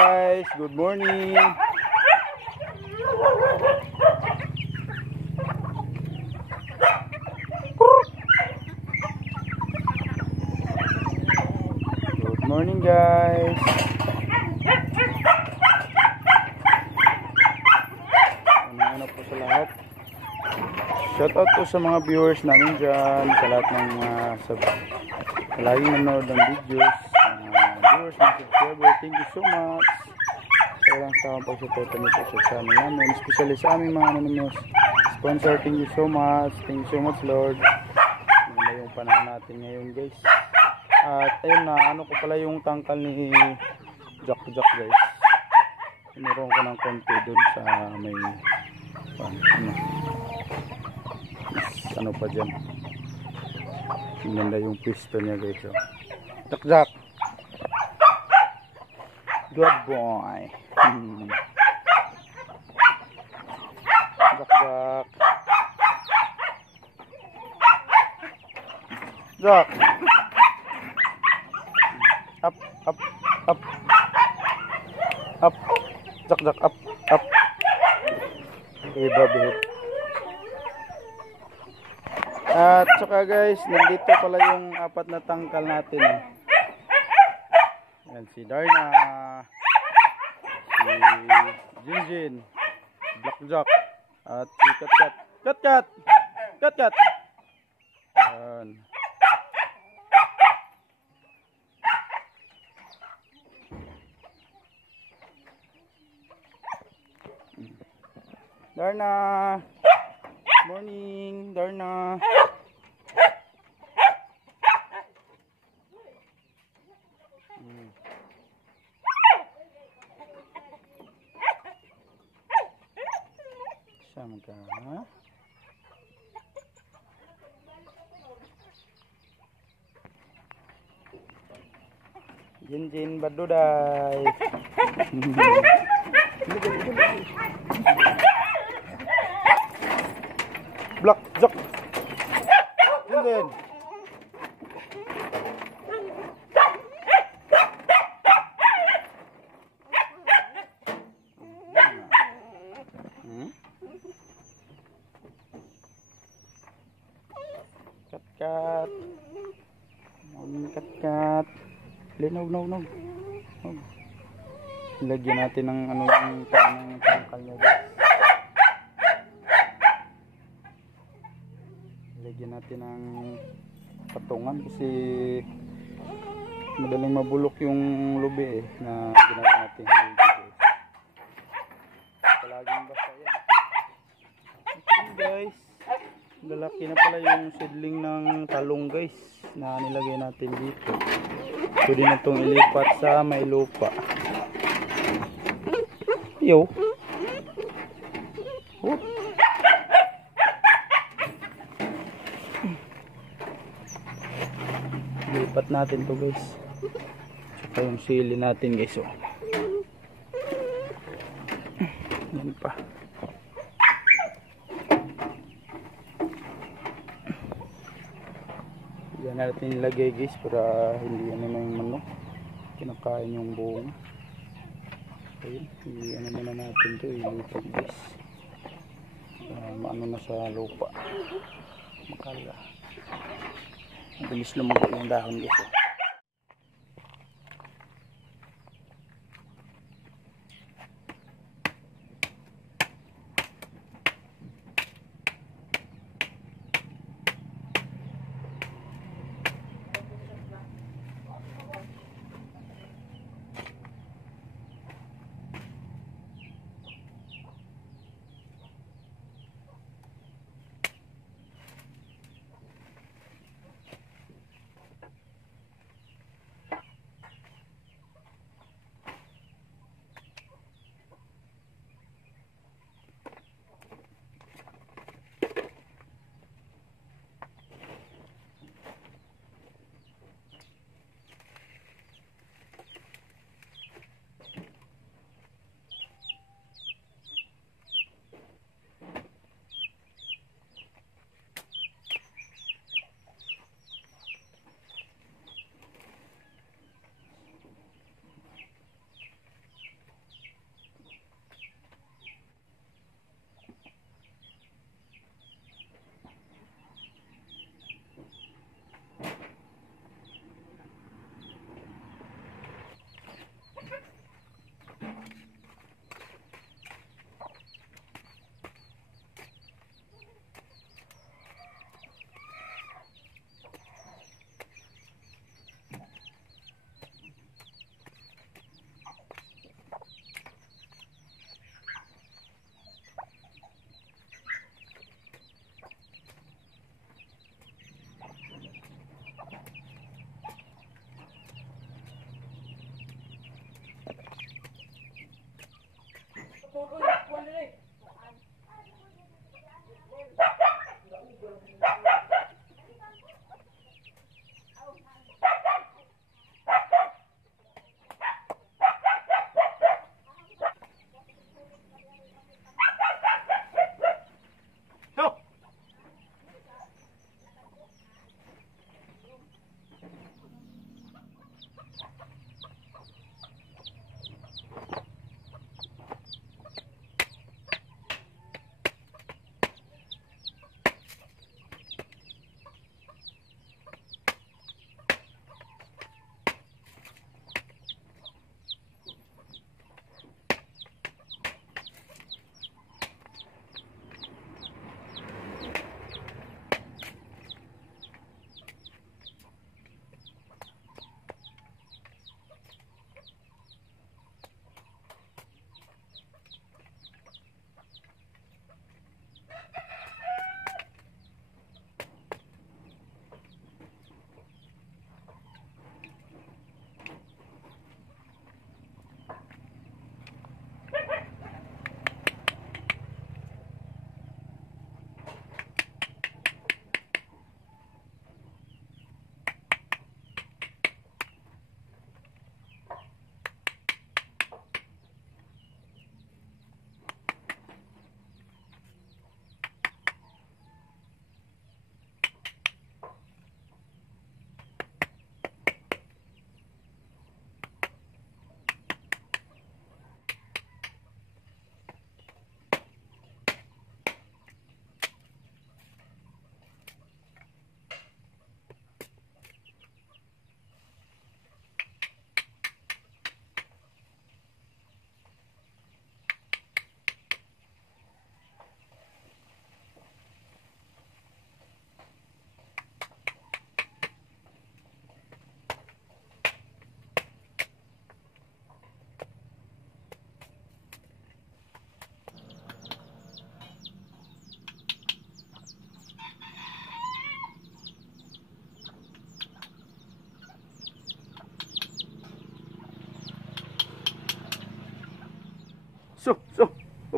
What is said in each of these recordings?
guys, good morning. Good morning guys. Ano po sa lahat. Shout out po sa mga viewers namin dyan, sa lahat ng laging nanonood ng videos, viewers na subscriber, thank you so much sa walang sawang pagsuporta nito sa channel namin, especially sa aming mga anonymous sponsor. Thank you so much Lord. Maganda yung panahon natin ngayon guys. At ayun na, ano ko pala yung tangkal ni Jack guys, meron ko ng konti dun sa may ano pa dyan. Maganda yung pisto niya guys. Jack, good boy. Jack, up Jack, up behave. At saka guys, nandito pala yung apat na tangkal natin. Yan si Darna, si Jinjin, Blackjack, at si Kat. Yan. Darna, morning Darna. Sama ka, ha? Jinjin baduday. Blackjack. Jinjin. Kat. Kat. No. Lagyan natin ng ano yung tangkal niya guys. Lagyan natin ng patungan kasi madaling mabulok yung lubi na ginawa natin guys. Palaging basta yan. Okay guys, lalaki na pala yung seedling ng talong guys na nilagay natin dito. Pwede na itong ilipat sa may lupa. Yo. Lipat natin to guys. Saka yung sili natin guys. Yan pa. Yan natin ilagay guys para hindi ano na yung manok kinakain yung buong. Ayun, ano muna natin to, ilipat guys. Maano na sa lupa. Makala. Mabilis lumago yung dahon guys.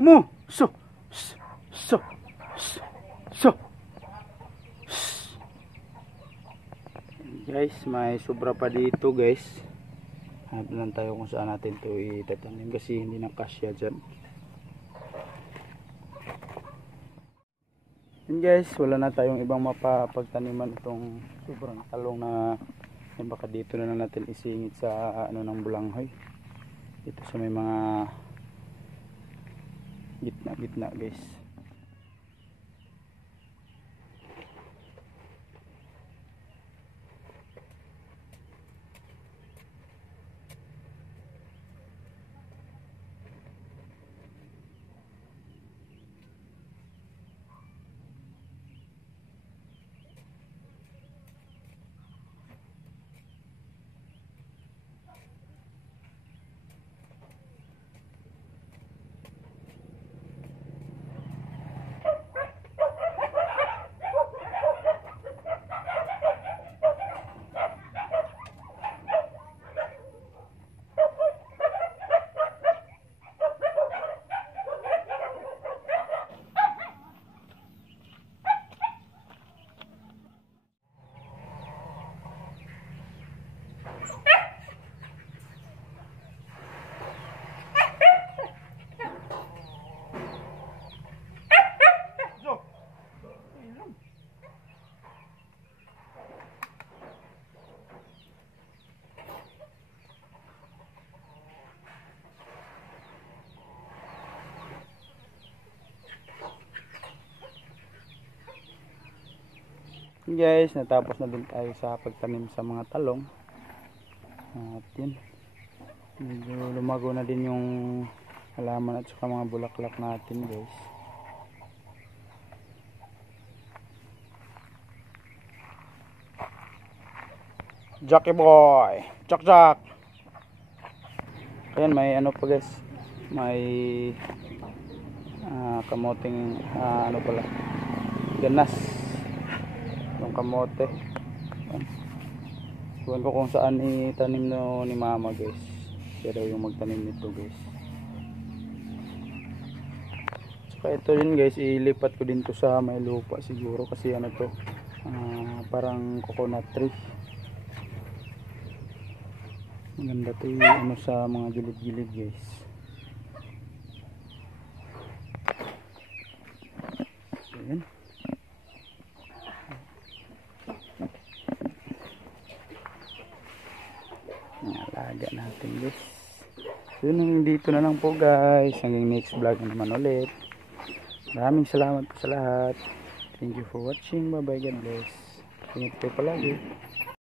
Kumu! So! So! So! Guys, may sobra pa dito guys. Hanap lang tayo kung saan natin ito itatanim kasi hindi na kasya dyan. Yun guys, wala na tayong ibang mapapagtaniman itong sobrang talong na yan, baka dito na lang natin isingit sa ano ng bulanghoy. Dito sa may mga gitna guys. Guys, natapos na din tayo sa pagtanim sa mga talong. At yun, medyo lumago na din yung halaman at saka mga bulaklak natin guys. Jockey boy! Chak chak! Ayan, may ano pa guys, may kamoting ano pala, ganas yung kamote. Iwan ko kung saan itanim no ni mama guys. Siya daw yung magtanim nito guys. Saka ito din guys, ilipat ko din to sa may lupa siguro kasi ano to, parang coconut tree. Maganda to yung ano sa mga gilid-gilid guys. Ayan. Alaga natin guys. So yun, dito na lang po guys. Hanggang next vlog na naman ulit. Maraming salamat po sa lahat. Thank you for watching. Bye bye, God bless. Ingat po palagi.